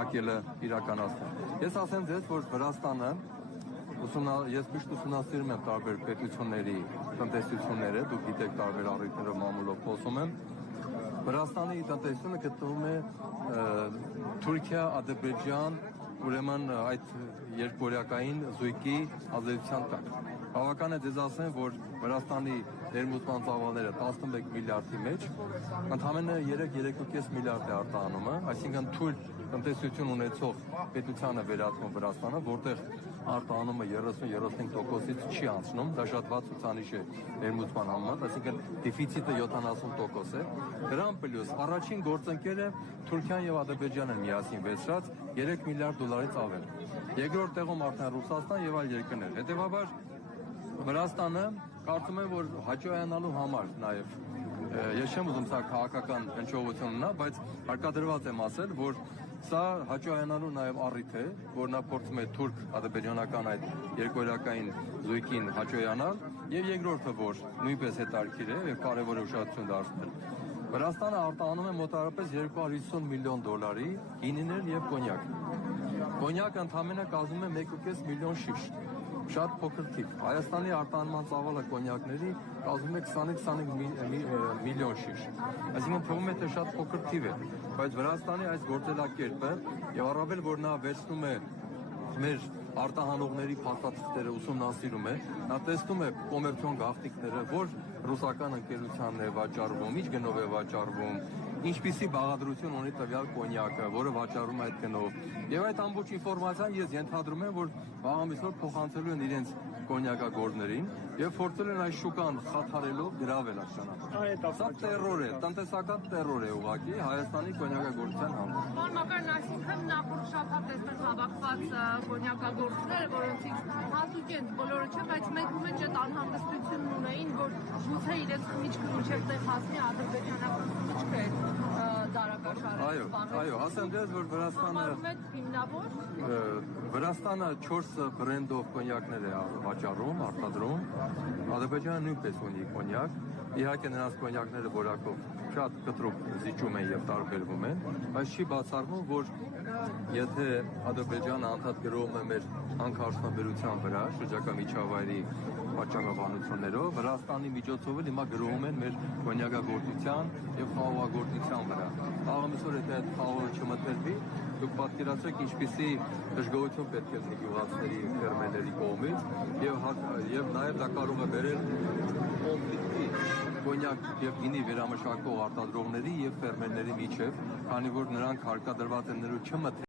Ակելը իրականացնում։ Ես ասեմ ձեզ, որ Վրաստանը ես միշտ ուսումնասիրում եմ տարբեր պետությունների տնտեսությունները, դուք գիտեք տարբեր առիթներով մամուլով խոսում եմ։ Վրաստանի տնտեսությունը գտնվում է Թուրքիա, Ադրբեջան, ուրեմն այդ երկկողմակային զույգի ազդեցության տակ։ Բավական է ձեզ ասեմ, որ Վրաստանի ներմուծման ծավալները 11 միլիարդի մեջ, ընդամենը 3-3.5 միլիարդ է արտահանումը, այսինքն թույլ տնտեսություն ունեցող պետությանը վերածվում Վրաստանը, որտեղ արտահանումը 30-35%-ից չի անցնում, դա շատ վատ ցուցանիշ է ներմուծման համեմատ, այսինքն դեֆիցիտը 70% է։ Դրան պլյուս առաջին գործընկերը Թուրքիան եւ Ադրբեջանն են միասին վերցրած 3 միլիարդ դոլարից ավել։ Երկրորդ տեղում արդեն Ռուսաստան եւ այլ երկրներ։ Հետեւաբար Վրաստանը կարծում եմ, որ հաջողանալու համար նաեւ ես չեմ ուզում սա քաղաքական հնչողություն ունենա, բայց հարկադրված եմ ասել, որ սա հաջողանալու նաեւ առիթ է, որ նա փորձում է թուրք-ադրբեջանական այդ երկկողմակային զույգին հաջողանալ, եւ երկրորդը, որ նույնպես հետաքրքիր է եւ կարեւոր է ուշադրություն դարձնել։ Վրաստանը արտահանում է մոտավորապես 250 միլիոն դոլարի գինիներ եւ կոնյակ։ Կոնյակը ընդամենը կազմում է 1.5 միլիոն շիշ։ Շատ փոքր թիվ։ Հայաստանի արտահանման ծավալը կոնյակների կազմում է 20-25 միլիոն շիշ։ Այսինքն թվում է թե շատ փոքր թիվ է, բայց Վրաստանի այս գործելակերպը եւ առավել որ նա վերցնում է մեր արտահանողների փաստաթղթերը ուսումնասիրում է, նա տեսնում է կոմերցիոն գաղտնիքները, որ ռուսական ընկերությանն է վաճառվում, ինչ գնով է վաճառվում, ինչպիսի բաղադրություն ունի տվյալ կոնյակը, որը վաճառում է այդ գնով։ Եվ այդ ամբողջ ինֆորմացիան ես ենթադրում եմ, որ վաղամիսօր փոխանցելու են իրենց կոնյակագործներին եւ փորձել են այս շուկան խաթարելով գրավել այս ճանապարհը։ Սա տերոր է, տնտեսական տերոր է ուղղակի Հայաստանի կոնյակագործության համար։ Պարոն Մակարյան, այսինքն նախորդ շաբաթ այստեղ հավաքված կոնյակագործները, որոնցից հատուկ են բոլորը չէ, բայց մեկում են այդ անհանգստությունն ունեին, որ գուցե իրենց խմիչքը մինչև տեղ հասնի ադրբեջանական խմիչքը դարակաշարը։ Այո, ասեմ դες, որ Վրաստանը 4 բրենդով կոնյակներ է վաճառում, արտադրում, Ադրբեջանը նույնպես ունի կոնյակ, իհարկե նրանց կոնյակները որակով շատ կտրուկ զիջում են եւ տարբերվում են, բայց չի բացառվում, որ եթե Ադրբեջանը անդադ գրովում է մեր հանքարդյունաբերության վրա, շրջակա միջավայրի պատճառաբանություններով, Վրաստանի միջոցով էլ հիմա գրովում են մեր կոնյակագործության եւ խաղողագործության վրա։ Աղամիսօր եթե այդ խաղողը չմտնի, դուք պատկերացրեք ինչպիսի դժգոհություն պետք է լինի գյուղացիների, ֆերմերների կողմից եւ նաեւ դա կարող է բերել կոնֆլիկտի կոնյակ եւ գինի վերամշակող արտադրողների եւ ֆերմերների միջեւ, քանի որ նրանք հարկադրված են ներու չմտնեն